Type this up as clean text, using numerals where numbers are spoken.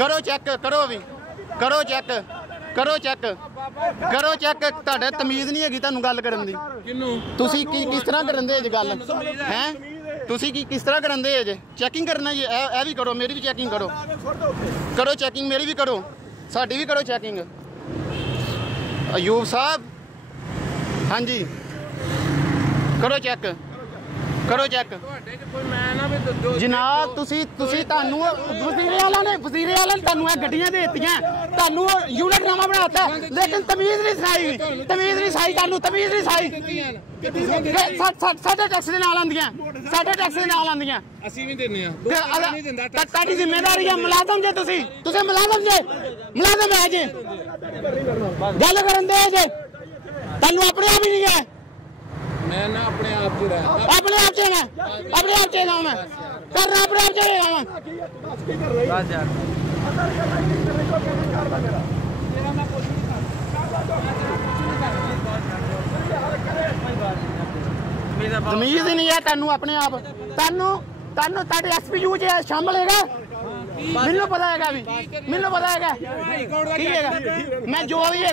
करो चेक करो भी करो चेक करो चेक करो चेक ਤੁਹਾਡੇ ਤਮੀਜ਼ ਨਹੀਂ ਹੈਗੀ ਤੁਹਾਨੂੰ ਗੱਲ ਕਰਨ ਦੀ ਤੁਸੀਂ ਕਿਸ ਤਰ੍ਹਾਂ ਕਰਨ ਦੇ ਜੇ ਗੱਲ ਹੈ ਤੁਸੀਂ ਕਿਸ ਤਰ੍ਹਾਂ ਕਰਨ ਦੇ ਜੇ ਚੈਕਿੰਗ ਕਰਨਾ ਜੀ ਇਹ ਵੀ ਕਰੋ ਮੇਰੀ ਵੀ ਚੈਕਿੰਗ ਕਰੋ ਕਰੋ ਚੈਕਿੰਗ ਮੇਰੀ ਵੀ ਕਰੋ ਸਾਡੀ ਵੀ ਕਰੋ ਚੈਕਿੰग ਅਯੂਬ ਸਾਹਿਬ ਹਾਂਜੀ ਕਰੋ ਚੈੱਕ करो चेक जनाब ਤੁਹਾਨੂੰ ਵਜ਼ੀਰੇ ਵਾਲਾ ਨੇ ਤੁਹਾਨੂੰ ਇਹ ਗੱਡੀਆਂ ਦੇ ਦਿੱਤੀਆਂ ਤੁਹਾਨੂੰ ਯੂਨਿਟ ਨਾਮਾ ਬਣਾਤਾ ਲੇਕਿਨ ਤਮੀਜ਼ ਨਹੀਂ ਸਿਖਾਈ ਤੁਹਾਨੂੰ ਤਮੀਜ਼ ਨਹੀਂ ਸਿਖਾਈ ਸਾਡੇ ਟੈਕਸ ਦੇ ਨਾਲ ਆਉਂਦੀਆਂ ਅਸੀਂ ਵੀ ਦਿੰਨੇ ਆ ਨਹੀਂ ਦਿੰਦਾ ਤੁਹਾਡੀ ਜ਼ਿੰਮੇਵਾਰੀ ਹੈ ਮੁਲਾਜ਼ਮ ਜੇ ਤੁਸੀਂ ਮੁਲਾਜ਼ਮ ਹੈ ਜੇ ਗੱਲ ਕਰਨ ਦੇ ਜੇ ਤੁਹਾਨੂੰ ਆਪਣੇ ਆਪ ਹੀ ਨਹੀਂ ਹੈ मैं ना अपने आप से रहा अपने आप से मैं कर रहा अपने आप से बस यार तमीज ही नहीं है तेनू अपने आप तेनू SPU शामिल है मैनू पता है भी मैनू पता है मैं जो भी है